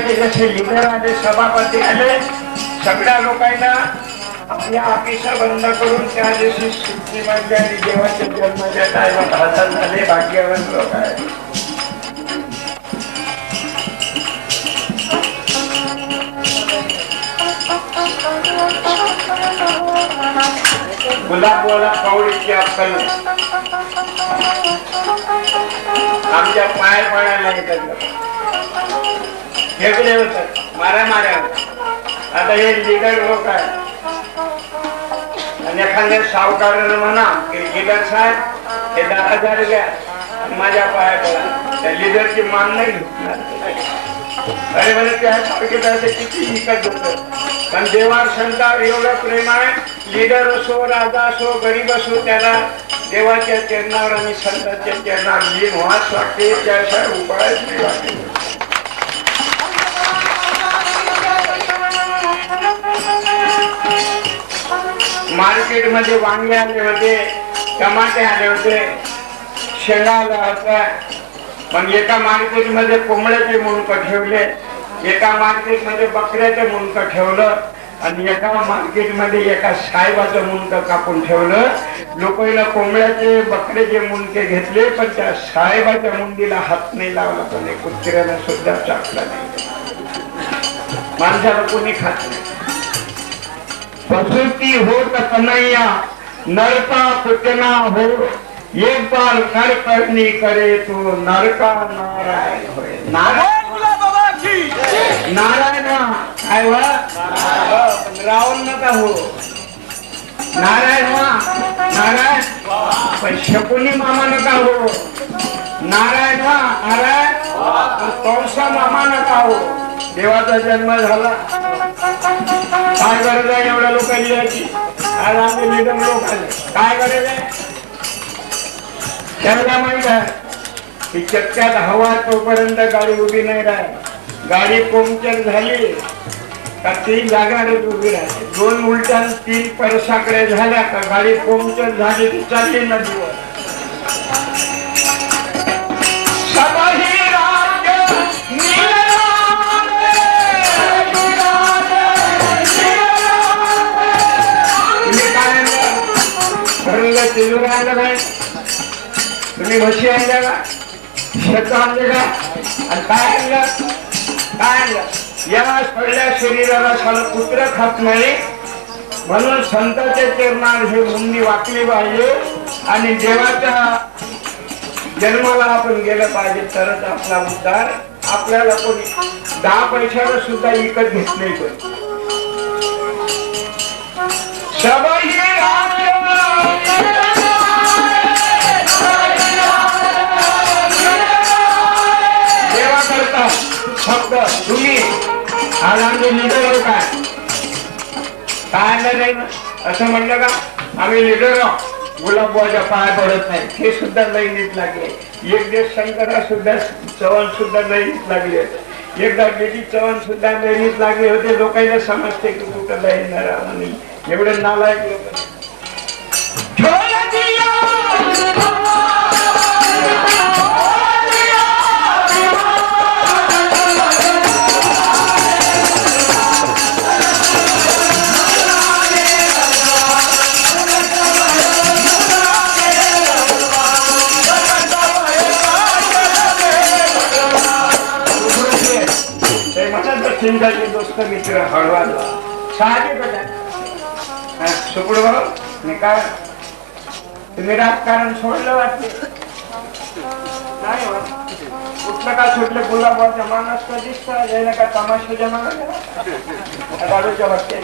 देवाचे जसे लिडर आले, सभापती आले, सगळ्या लोकांना आपल्या ऑफिस बंद करून त्या दिवशी सुट्टी मारली आणि देवाच्या जन्माच्या टायमात हजर झाले. भाग्यवान लोक आहेत. गुलाबवाला कवडीची अक्कल आमच्या पाय पडायला येतात. फेकले होतात, मारा मारा. आता हे लिडर लोक आहे आणि एखाद्या सावकारानं म्हणा की लिडर साहेब हे 10,000 घ्या आणि माझ्या पाया पडा, त्या लिडरची मान नाही घेतणार. अरे म्हणजे त्या किती विकत होत. पण देवार संतावर एवढं प्रेम आहे. लिडर असो, राजा असो, गरीब असो, त्याला देवाच्या चरणावर आणि संतांच्या चरणावर लीन व्हाच वाटते. त्याशिवाय उपायच नाही वाटते. मार्केट मध्ये वांगे आले होते, टमाटे आले होते, शेंगा आला होता. पण एका मार्केट मध्ये कोंबड्याचे मुंडक ठेवले, एका मार्केट मध्ये बकऱ्याचे मुंडक ठेवलं आणि एका मार्केट मध्ये एका साहेबाचं मुंडक कापून ठेवलं. लोकांना कोंबड्याचे बकऱ्याचे मुंडके घेतले, पण त्या साहेबाच्या मुंडीला हात नाही लावला. पण कुत्र्याला सुद्धा चाकला नाही. माणसाला कोणी खात नाही. प्रसूती होत कन्हैया नरका कुटना हो, एक बार नर करनी करे तो नरका नारायण होय. नारायण नारायण काय वा रावण नका हो. नारायण वा नारायण, पण शकुनी मामा नका हो. नारायण वा नारायण, कौसा मामा नका हो. देवाचा जन्म झाला, काय गरज आहे एवढ्या लोकांची याची? आज आमचे निधन लोक आले, काय गरज आहे? त्यांना माहित आहे की चक्क्यात हवा तोपर्यंत गाडी उभी नाही राहत. गाडी पंक्चर झाली का 3 जागावरच उभी राहते. 2 उलट्या 3 परसाकडे झाल्या का गाडी पंक्चर झाली की चालली नदीवर. तुम्ही म्हशी आणल्या का, शेत आणले का, आणि काय आणलं काय आणलं? या सगळ्या शरीराला साला कुत्र खात नाही. म्हणून संतांच्या चरणात हे मुंडी वाकली पाहिजे आणि देवाच्या जन्माला आपण गेलं पाहिजे, तरच आपला उद्धार. आपल्याला कोणी 10 पैशाला सुद्धा विकत घेत नाही. कोणी फक्त तुम्ही आज आमचे लिडर काय काय नाही असं म्हणलं का आम्ही लिडर गुलाबबाच्या पाया पडत नाही. हे सुद्धा लई नीट लागले. एक दिवस शंकरराव सुद्धा चव्हाण सुद्धा लई नीट लागले. एकदा बेटी चव्हाण सुद्धा लई नीट लागले होते. लोकांना समजते की कुठं लई येणार नाही. एवढे नालायक लोक दोस्त मित्र हळवाला साहजिक सुकड भाऊ काय तुम्ही राजकारण सोडलं वाटते नाही. कुठलं का सुटले गुलाबाच्या माणूस का दिसता यायला का तमाशाच्या मागे दारूच्या भक्त्या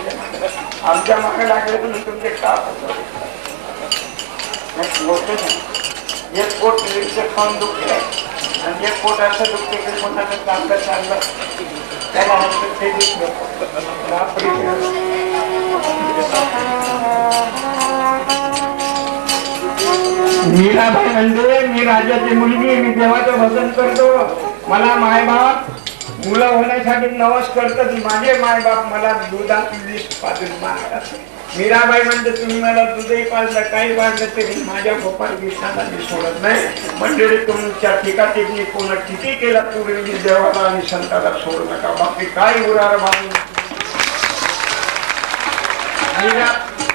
आमच्या मागे लागले तुम्ही तुमचे काप गोष्ट नाही. एक पोट निरीक्षक खाऊन दुखते आणि एक पोट असं दुखते की कोणाचं चांगलं चाललं त्याला ते दिसलं. मीराबाई म्हणते मी राजाची मुलगी, मी देवाचं भजन करतो. मला मायबाप मुलं होण्यासाठी नवस करतात. माझे मायबाप मला दुधात 20 पाजून मारतात. मीराबाई म्हणते तुम्ही मला दूधही पाजलं काही पाजलं तरी माझ्या गोपाल कृष्णाला मी सोडत नाही. मंडळी तुमच्या ठिकाणी कोणा किती केला तुम्ही देवाला आणि संताला सोडू नका. बाकी काय उरार मानू.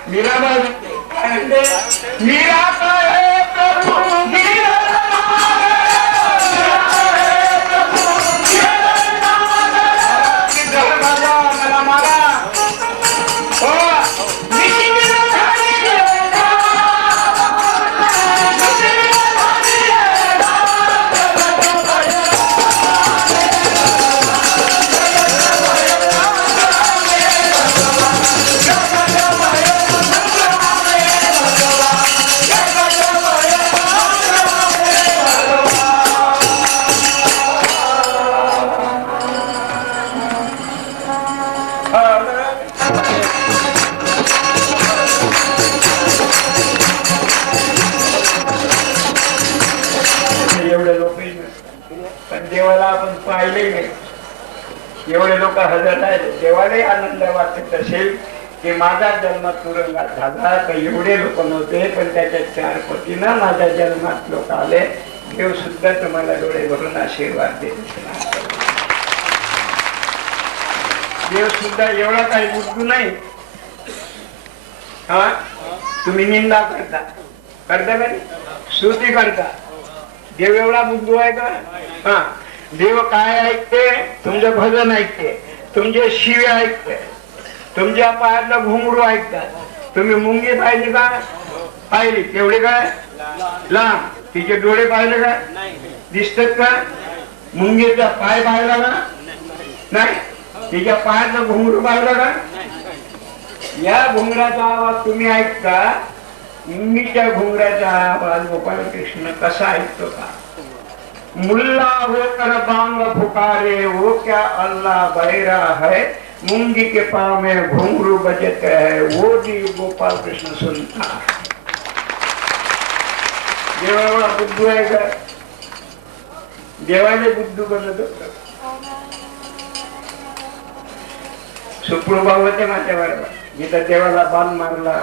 मीराबाई मीरा काय प्रभू मीरा मला मारा देवाला आपण पाहिले नाही. एवढे लोक हजर आहेत. देवालाही आनंद वाटत असेल की माझा जन्म तुरुंगात झाला तर एवढे लोक नव्हते पण त्याच्या 4 पटीनं माझ्या जन्मात लोक आले. देव सुद्धा तुम्हाला डोळे भरून आशीर्वाद देत. देव सुद्धा एवढा काही बुद्धू नाही. हा तुम्ही निंदा करता का स्तुती करता. देव एवढा बुद्धू आहे का? हा देव काय ऐकते? तुमचं भजन ऐकते, तुमचे शिवे ऐकते, तुमच्या पायातलं घुंगरू ऐकतात. तुम्ही मुंगी पाहिली का? पाहिली तेवढे काय लांब. तिचे डोळे पाहिले का? दिसतात का? मुंगीचा पाय पाहिला का? नाही. तिच्या पायातलं घुंगरू पाहिलं का? या घुंगराचा आवाज तुम्ही ऐकता. मुंगीच्या घुंगराचा आवाज गोपाल कृष्ण कसा ऐकतो का? मुल्ला होकर बांग पुकारे वो क्या अल्लाह बहरा है. मुंगी के पाँव में घुंघरू बजते है वो भी गोपाल कृष्ण सुनता. देवाला बुद्धू आहे का? देवाले बुद्धू बनत होत. सुप्रभाव होते माझ्या बरोबर. जिथं देवाला बाण मारला.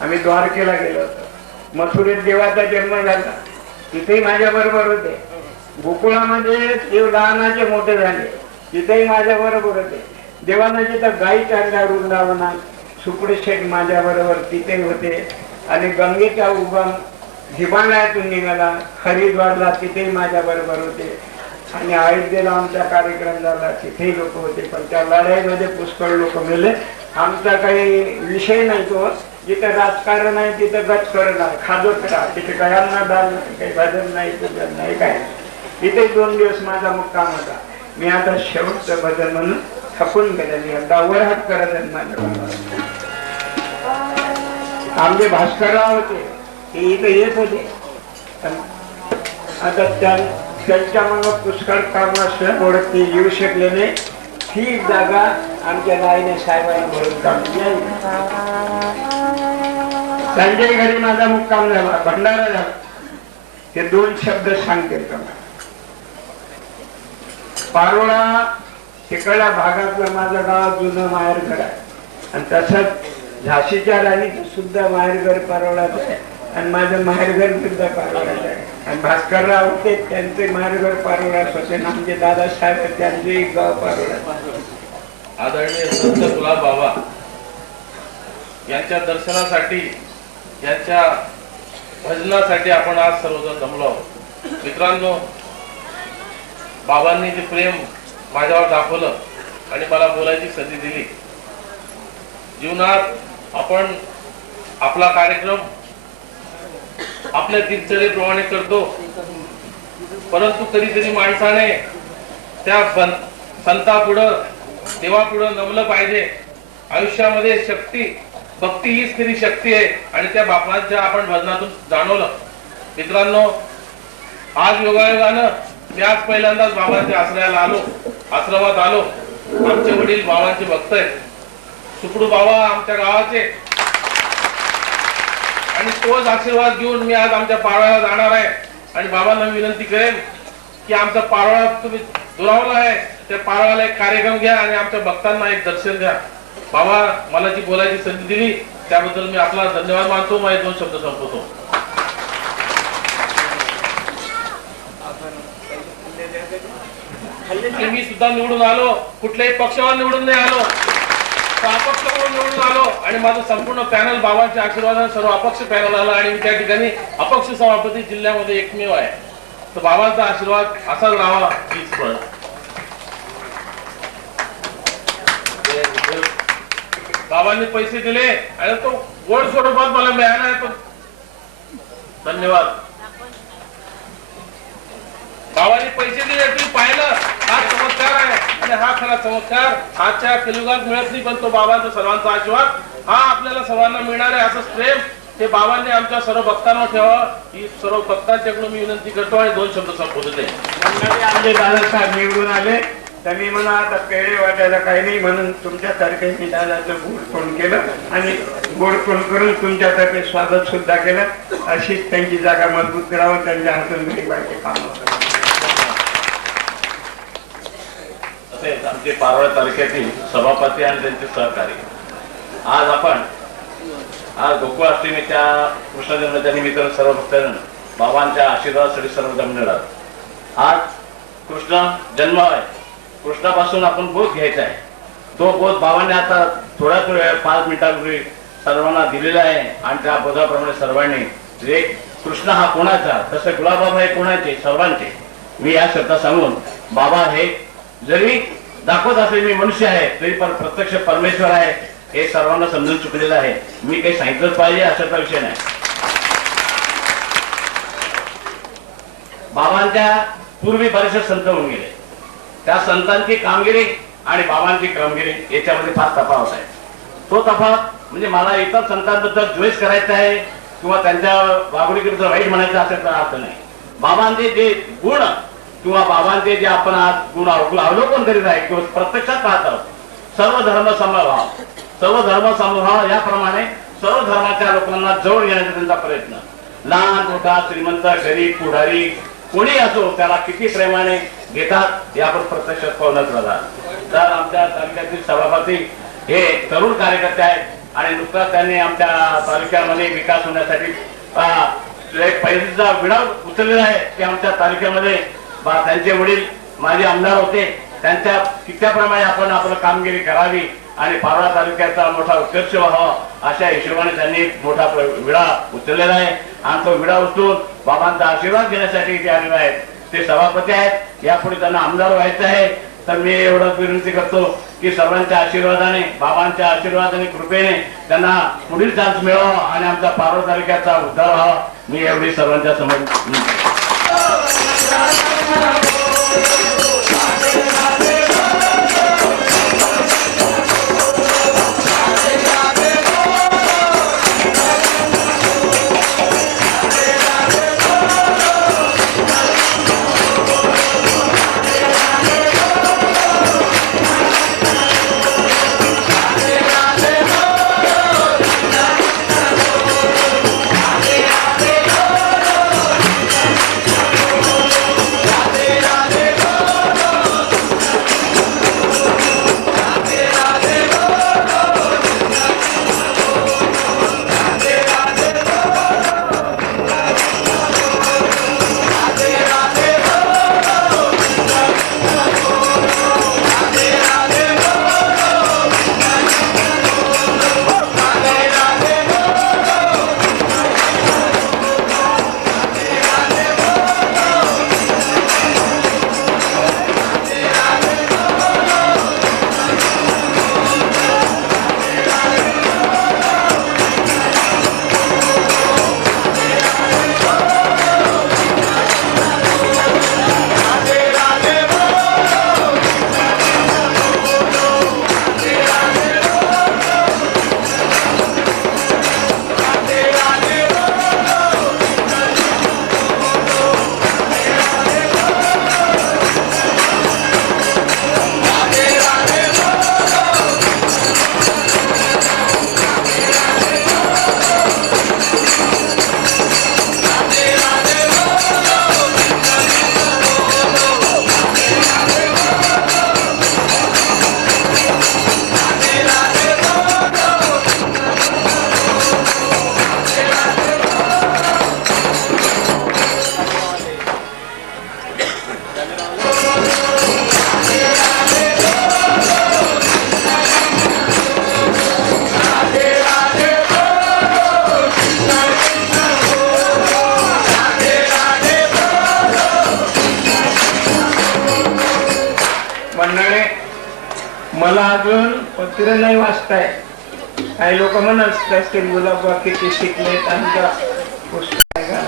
आम्ही द्वारकेला गेलो होतो. मथुरेत देवाचा जन्म झाला. तिथेही माझ्या बरोबर होते. गोकुळामध्ये देव लहानाचे मोठे झाले. तिथेही माझ्या बरोबर होते. देवाना जिथं गाई चालल्या वृंदावनात सुपडे शेठ माझ्या बरोबर तिथे होते. आणि गंगेचा उगम हिमालयातून निघाला हरिद्वारला तिथेही माझ्या बरोबर होते. आणि अयोध्येला आमचा कार्यक्रम झाला तिथेही लोक होते. पण त्या लढाईमध्ये पुष्कळ लोक मेले. आमचा काही विषय नाही तो. जिथं राजकारण आहे तिथं गजकरण आहे. खाजोत राहा. तिथे काही अन्नदान नाही, काही भजन नाही, पूजन नाही, काय. इथे 2 दिवस माझा मुक्काम होता. मी आता शेवटचं भजन म्हणून थकून गेलेली दावरहाट करत आमचे भास्करराव होते ते इथं येत होते. आता त्यांच्या मग पुष्कळ काम असल्यामुळे ते येऊ शकले नाही. ही जागा आमच्या नाईने साहेबांनी भरून काढली. त्यांच्याही घरी माझा मुक्काम झाला. भंडारा झाला. ते 2 शब्द सांगते तुम्हाला. पारोळा तिकडल्या भागातलं माझं गाव जुनं माहेरघर आहे. आणि तसंच झाशीच्या राणीचं सुद्धा माहेरघर पारोळ्यात आहे. आणि माझं माहेरघर सुद्धा पारोळ्यात आहे. आणि भास्करराव होते त्यांचे माहेरघर पारोळ्यात होते. आमचे दादासाहेब त्यांचे गाव पारोळ्यात. आदरणीय संत गुलाब बाबा यांच्या दर्शनासाठी यांच्या भजनासाठी आपण आज सर्वजण जमलो आहोत. मित्रांनो, बाबांनी जे प्रेम माझ्यावर दाखवलं आणि मला बोलायची संधी दिली. जीवनात आपण आपला कार्यक्रम आपल्या दिनचर्येप्रमाणे करतो. परंतु कधीतरी माणसाने त्या संतापुढं देवापुढं नमलं पाहिजे. आयुष्यामध्ये शक्ती भक्ती हीच खरी शक्ती आहे. आणि त्या बापांच्या आपण भजनातून जाणवलं. मित्रांनो, आज योगायोगानं मी आज पहिल्यांदाच बाबांच्या आश्रमात आलो. आमचे वडील बाबांचे भक्त आहेत. सुपडू बाबा आमच्या गावाचे. आणि तोच आशीर्वाद घेऊन मी आज आमच्या पारोळ्याला जाणार आहे. आणि बाबांना विनंती करेन की आमचा पारोळा तुम्ही दुरावला आहे, त्या पारोळ्याला एक कार्यक्रम घ्या आणि आमच्या भक्तांना एक दर्शन द्या. बाबा मला जी बोलायची संधी दिली त्याबद्दल मी आपला धन्यवाद मानतो. माझे 2 शब्द संपवतो. मी सुद्धा निवडून आलो, कुठल्याही पक्षावर निवडून नाही आलो, अपक्ष म्हणून निवडून आलो आणि माझं संपूर्ण पॅनल बाबांच्या आशीर्वादाने सर्व अपक्ष पॅनल आला आणि मी त्या ठिकाणी अपक्ष सभापती जिल्ह्यामध्ये एकमेव आहे. तर बाबांचा आशीर्वाद असाच राहावा हीच पण. बाबांनी पैसे दिले आणि तो गोड स्वरूपात मला मिळाला आहे. धन्यवाद. बाबांनी पैसे दिले, तुम्ही पाहिलं, हा चमत्कार आहे आणि हा खरा चमत्कार आजच्या कलियुगात मिळत नाही, पण तो बाबांचा सर्वांचा आशीर्वाद हा आपल्याला सर्वांना मिळणार आहे. असंच प्रेम हे बाबांनी आमच्या सर्व भक्तांना ठेवावं ही सर्व भक्तांच्याकडून मी विनंती करतो आणि 2 शब्द संपवतो. आमचे दादासाहेब निवडून आले, त्यांनी मला आता पेढे वाटायला काही नाही म्हणून तुमच्यासारखे मी दादाचं गोड फोन केलं आणि गोड फोन करून तुमच्यासारखे स्वागत सुद्धा केलं. अशीच त्यांची जागा मजबूत करावं, त्यांच्या हातून गरीबाचे काम होतं. आमचे पारोळा तालुक्यातील सभापती आणि त्यांचे सहकारी आज गोकुळ अष्टमीच्या कृष्ण जन्माच्या निमित्तानं सर्व भक्तांना बाबांच्या आशीर्वादासाठी सर्व जमलेला आज कृष्ण जन्म आहे. कृष्णापासून आपण बोध घ्यायचा आहे. तो बोध बाबांनी आता थोड्या वेळ 5 मिनिटांपूर्वी सर्वांना दिलेला आहे आणि त्या बोधाप्रमाणे सर्वांनी एक कृष्ण हा कोणाचा, तसं गुलाबबाबा हे कोणाचे, सर्वांचे. मी या शब्दात सांगून बाबा हे जरी दाखवत असले मी मनुष्य आहे तरी पण प्रत्यक्ष परमेश्वर आहे हे सर्वांना समजून चुकलेलं आहे. मी काही सांगितलंच पाहिजे अशाचा विषय नाही. बाबांच्या पूर्वी बरेचसे संत होऊन गेले. त्या संतांची कामगिरी आणि बाबांची कामगिरी याच्यामध्ये फार तफावत आहे. तो तफावत म्हणजे मला इतर संतांबद्दल द्वेष करायचा आहे किंवा त्यांच्या वागणुकीबद्दल वाईट म्हणायचं असेल तर अर्थ नाही. बाबांचे जे गुण किंवा बाबांचे जे आपण आज गुण अवलोकन करीत आहे किंवा प्रत्यक्षात पाहत आहोत, सर्व धर्म समभाव, सर्व धर्म समभाव याप्रमाणे सर्व धर्माच्या लोकांना जवळ घेण्याचा त्यांचा प्रयत्न. लहान मोठा, श्रीमंत, गरीब, पुढारी कोणी असो त्याला किती प्रेमाने घेतात हे आपण प्रत्यक्षात पाहूनच राहतात. तर आमच्या तालुक्यातील सभापती हे तरुण कार्यकर्ते आहेत आणि नुकताच त्यांनी आमच्या तालुक्यामध्ये विकास होण्यासाठी एक पैशाचा विडा उचललेला आहे की आमच्या तालुक्यामध्ये त्यांचे वडील माझे आमदार होते, त्यांच्या कित्याप्रमाणे आपण आपलं कामगिरी करावी आणि पारोळा तालुक्याचा मोठा उत्कर्ष व्हावा अशा हिशोबाने त्यांनी मोठा विडा उचललेला आहे. आणि तो विडा उचलून बाबांचा आशीर्वाद घेण्यासाठी ते आलेले आहेत. ते सभापती आहेत, यापुढे त्यांना आमदार व्हायचं आहे. तर मी एवढंच विनंती करतो की सर्वांच्या आशीर्वादाने, बाबांच्या आशीर्वादाने, कृपेने त्यांना पुढील चान्स मिळावा आणि आमचा पारोळा तालुक्याचा उद्धार व्हावा. मी एवढी सर्वांच्या समोर मंडळी, मला अजून पत्र नाही वाचताय. काही लोक म्हणत असतील गुलाबा किती शिकलेत आणि पुस्तक आहे का?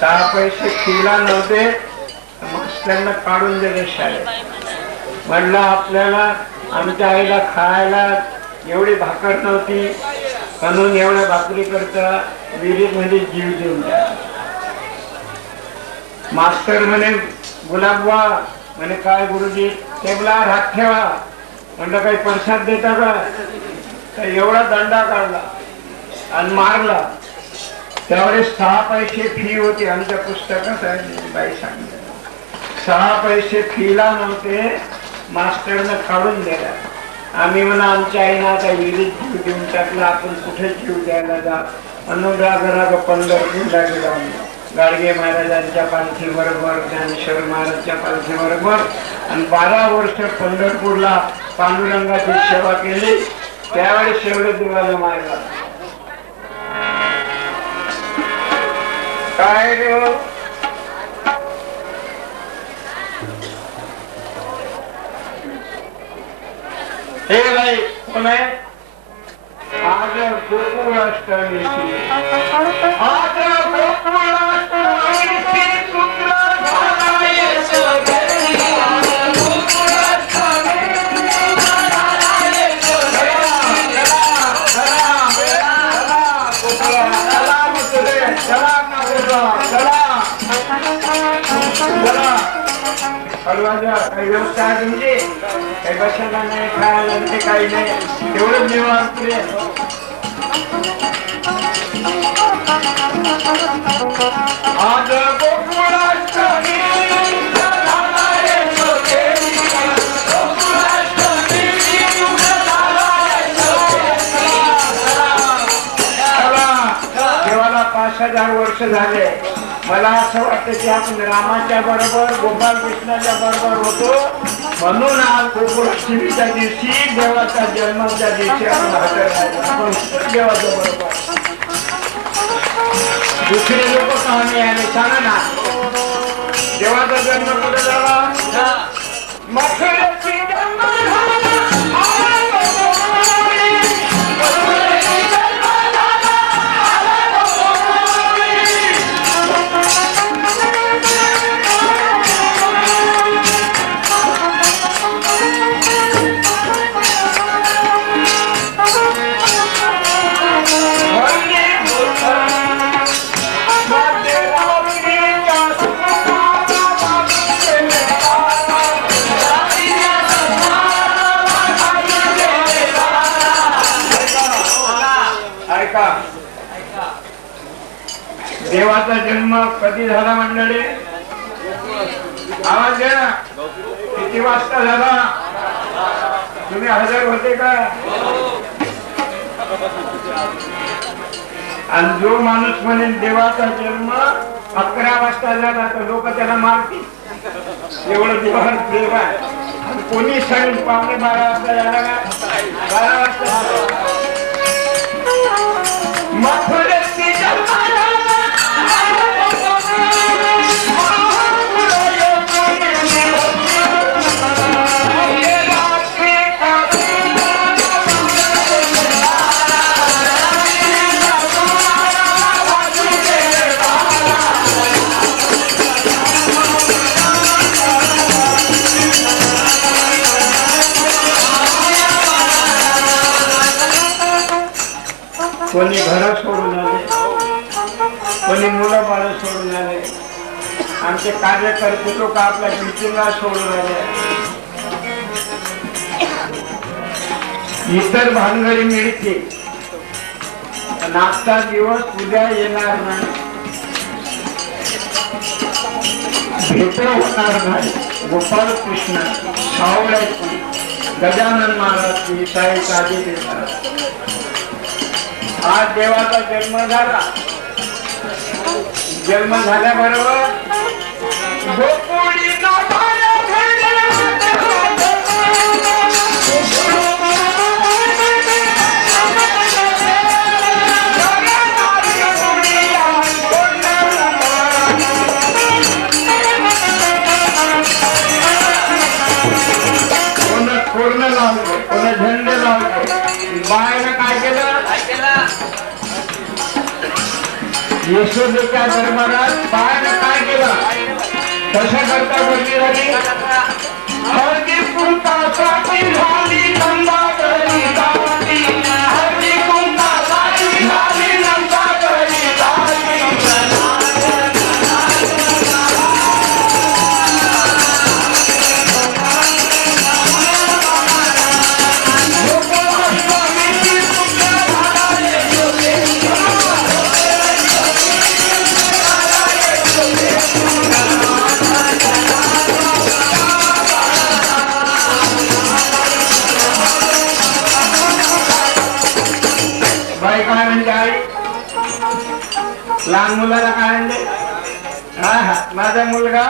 6 पैसे फीला नव्हते, मास्टरला काढून दिले शाळेत. म्हणलं आपल्याला आमच्या आईला खायला एवढी भाकर नव्हती म्हणून एवढ्या भाकरी करता विहिरीत मध्ये जीव देऊन द्या. मास्टर म्हणे गुलाबवा म्हणे काय गुरुजी टेबलावर हात ठेवा. म्हणलं काही प्रसाद देता का? एवढा दंडा काढला आणि मारला. त्यावेळेस 6 पैसे फी होती आमच्या पुस्तकात. बाई सांगितलं 6 पैसे फीला नव्हते, मास्टरनं काढून दिला. आम्ही म्हणा आमच्या आईनं आता विहिरीत जीव देऊन टाकला, आपण कुठे जीव द्यायला जा म्हणून राग पंढरपूरला गेलो. गाडगे महाराजांच्या पालखी बरोबर, ज्ञानेश्वर महाराजच्या पालखी बरोबर आणि 12 वर्ष पंढरपूरला पांडुरंगाची सेवा केली. त्यावेळेस शेवट देवाला मारला. काय रे हो? हे बाई कोण आहे? आज गोकुळाष्टमीची, आज गोकुळाष्टमीची शुक्र घालायच घरी. काही व्यवस्था आहे तुमची? काही बसायला नाही, खायला नाही, काही नाही, तेवढं जेवण पुरे. आज गोकुळाष्टमी देवाला 5,000 वर्ष झाले. मला असं वाटतं की आपण रामाच्या बरोबर गोपाल कृष्णाच्या बरोबर होतो म्हणून आज गोकुळाष्टमीच्या दिवशी देवाच्या जन्माच्या दिवशी आपण हजर राहिलो. आपण देवाच्या बरोबर. दुसरे लोक कहाणी आले सांगा ना. देवाचा जन्म कुठे झाला? मथुरेची जन्म देवाचा जन्म कधी झाला मंडळी? आवाज द्या. किती वाजता झाला? तुम्ही हजर होते का? आणि जो माणूस म्हणेल देवाचा जन्म 11 वाजता झाला तर लोक त्याला मारतील. एवढं देवावर प्रेम आहे. कोणी सांगेल 11:15 वाजता झाला का? 12 वाजता. मथुरेची जन्म कोणी घर सोडून आले, कोणी मुलं बाळ सोडून आले. आमचे कार्यकर्ते लोक आपल्या ड्युटीला सोडून आले. इतर भानगडी मिळते पण आजचा दिवस उद्या येणार नाही, भेट होणार नाही. गोपाल कृष्ण सावळ्याची, गजानन महाराजची, साई काजी देतात. आज देवाचा जन्म झाला. जन्म झाल्याबरोबर गोकुळी नाथाला लावले, कोणी झेंडे लावले. बायनं काय केलं? यशोदेच्या दरबारात बायनं काय केलं? कशा करता बदली झाली? हळदी कुंकासाठी झाली नंदाकरी गावाची, हळदी कुंकासाठी झाली नंदाकरी गावाची. बाई काय म्हणते आई? लहान मुलाला काय म्हणते? हा माझा मुलगा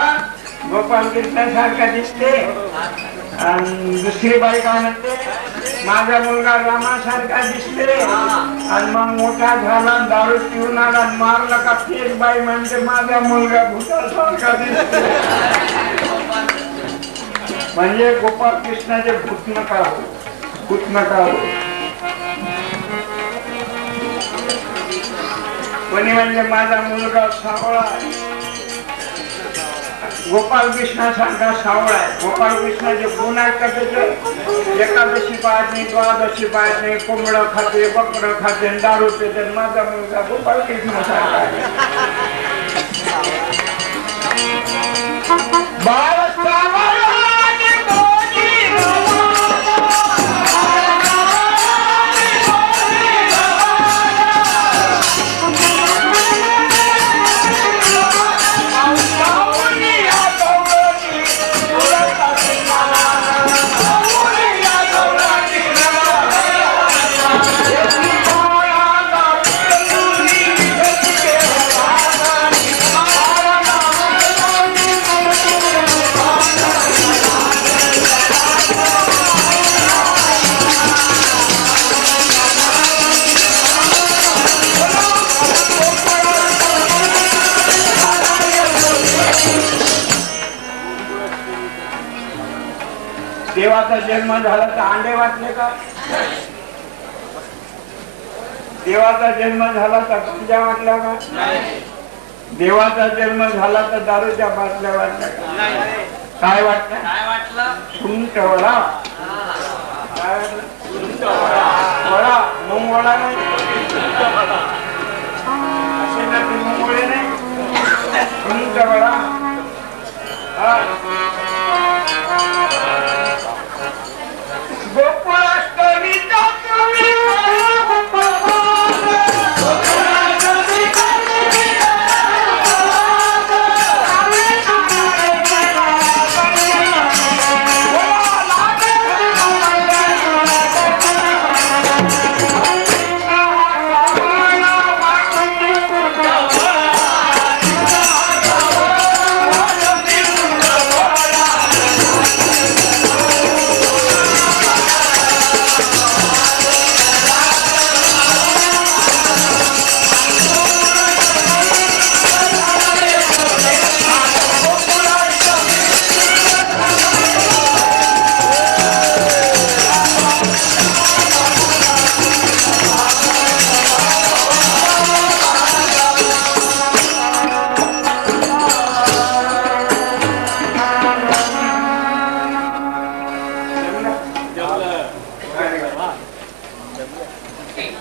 गोपाल कृष्णासारखा दिसते. आणि दुसरी बाई काय म्हणते? माझा मुलगा रामासारखा दिसते. आणि मग मोठा झाला, दारू पिऊन आला, मारला का फेर बाई म्हणते माझा मुलगा भूतासारखा दिसते. म्हणजे गोपाल कृष्णाचे भूत नका हो, भूत नका हो. कोणी म्हणजे माझा मुलगा सावळा आहे, गोपाल कृष्णासारखा सावळा आहे. गोपाल कृष्णाचे गुण आहेत का त्याचे? एकादशी पाहत नाही, द्वादशी पाहत नाही, कोंबडं खाते, बकडं खाते, दारू पिते. माझा मुलगा गोपाल कृष्णासारखा आहे. बाळ देवाचा जन्म झाला तर अंडे वाटले का? देवाचा जन्म झाला तर गांजा वाटला का? देवाचा जन्म झाला तर दारूच्या बाटल्या वाटल्या का? काय वाटलं? सुंठ वडा. वडा मूग वडा नाही, असे ना ते मूग वडे नाही, सुंठ वडा.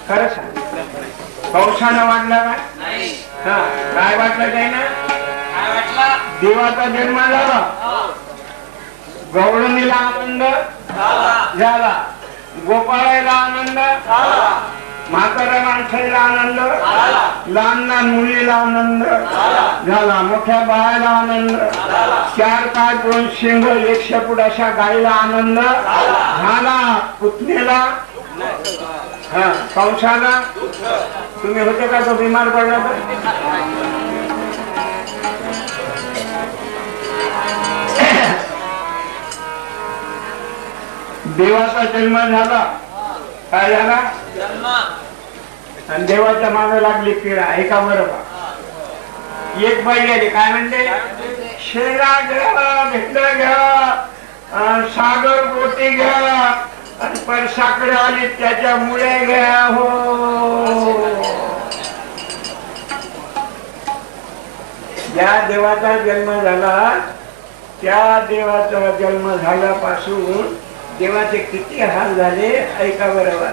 खरं सांग, पावसानं वाटला का? काय वाटलं काही ना? देवाचा जन्म झाला, गवळणीला आनंद झाला, गोपाळाला आनंद झाला, म्हाताऱ्या माणसाला आनंद, लहान लहान मुलीला आनंद झाला, मोठ्या बाळाला आनंद, 4 पाय 2 शिंग 1 शेपूट अशा गाईला आनंद झाला, पुतणीला कंसाला. तुम्ही होते का तो बिमार पडला तर? देवाचा जन्म झाला, काय झाला? आणि देवाच्या मागे लागली पिढा. ऐका बरोबर. एक बाई आली, काय म्हणते? शेरा घ्या, भेटला घ्या, सागर बोटी घ्या, आणि परसाकडे आली त्याच्या मुळे घ्या हो. ज्या देवाचा जन्म झाला त्या देवाचा जन्म झाल्यापासून देवाचे किती हाल झाले ऐका बरोबर.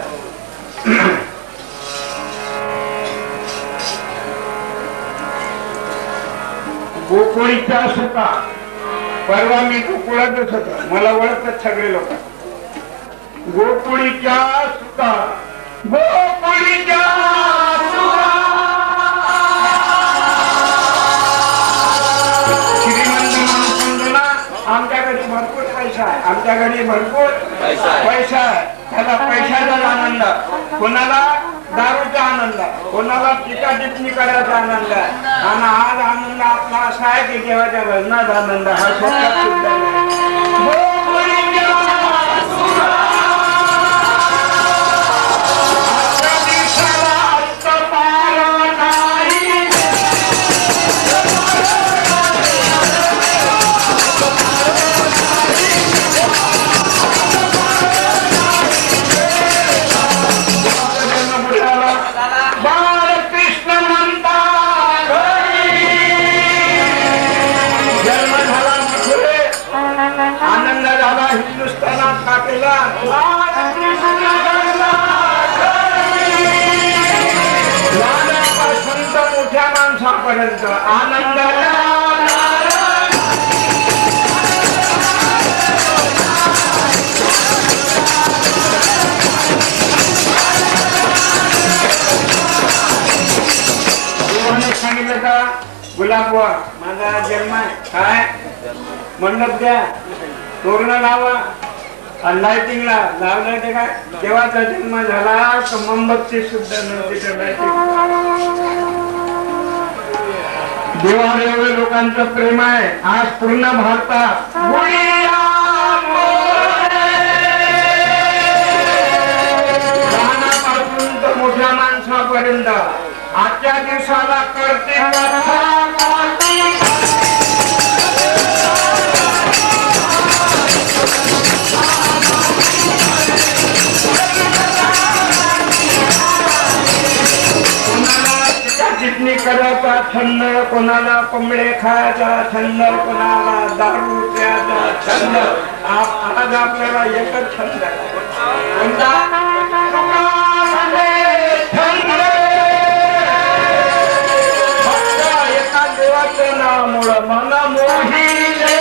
गोकुळीच्या सुका परवा मी गोकुळातच होतो, मला ओळखतात सगळे लोक. गोकुळीच्या सुका गोकुळीच्या सुका. श्रीमंत माणूस म्हणतो ना आमच्याकडे भरपूर पैसा आहे, आमच्याकडे भरपूर पैसा आहे. त्याला पैशाचा आनंद, कोणाला दारूचा आनंद, कोणाला टीका टिप्पणी करायचा आनंद आहे. आणि आज आनंद आपला असा आहे की देवाच्या भजनात आनंद हा स्वतः सिद्ध आहे. हिंदुस्थानात टाकलेला लहानापासून तर मोठ्या माणसापर्यंत आनंद. सांगितलं का गुलाब माझा जन्म आहे काय मंडप द्या, तोरणं लावा आणि लाइटिंगला लावलं ते काय देवाचा जन्म झाला तर मोमबत्ती सुद्धा नव्हती ठेवायची. देवावर एवढे लोकांचं प्रेम आहे आज पूर्ण भारतात. लहानापासून तर मोठ्या माणसापर्यंत आजच्या दिवसाला करते चिटणी करायचा छंद, कोणाला कोंबडे खायचा छंद, कोणाला दारू प्यायचा छंद. आज आपल्याला एकच छंद आहे कोणता? फक्त एका देवाचं नावामुळं मन मोहिले.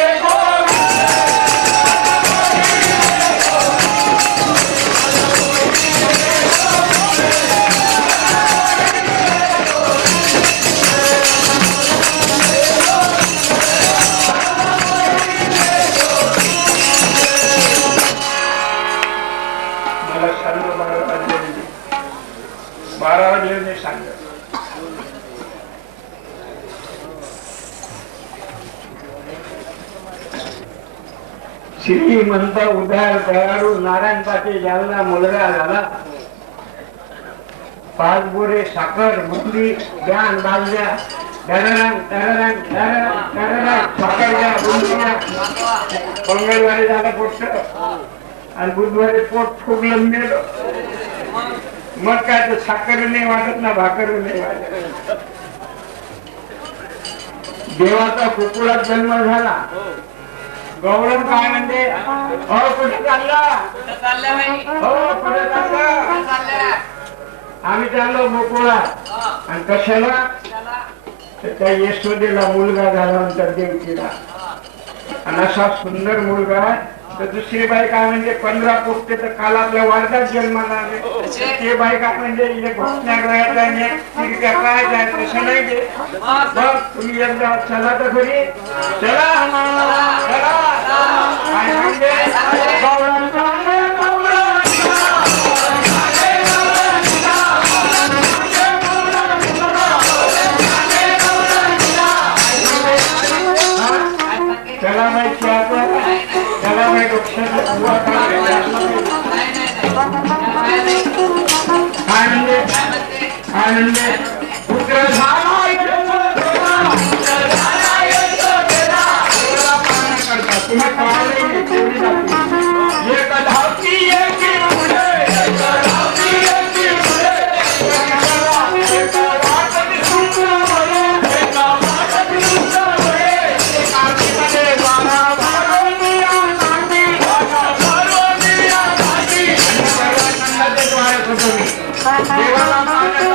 श्रीमंत उदार दयाळू नारायण पाटील यांना मुलगा झाला. 5 बोरे साखर बुंदी ज्ञान बांधल्या साखर घ्या बुंदी घ्या. मंगळवारी झालं पोट आणि बुधवारी पोट फुगलं मेलं. मग काय तर साखर नाही वाटत ना भाकर नाही वाटत. देवाचा गोकुळात जन्म झाला. गौरव काय म्हणते हो कुठे चालला हो कुठे चालला? आम्ही चाललो गोकुळात. आणि कशाला? त्या यशोदेला मुलगा झाला नंतर देवकीला. आणि असा सुंदर मुलगा. तर दुसरी बाई काय म्हणजे 15 पोट्टे तर काल आपल्या वार्धात जन्माला आले. ते बाई काय म्हणजे इथे घोषण्या काय जाय तसं नाही ते. बघ तुम्ही एकदा चला तर खरी चला चला काय म्हणजे चला माहिती त्याला मी आनंद पुत्र झाला तुम्ही एक धावती देवाला मानत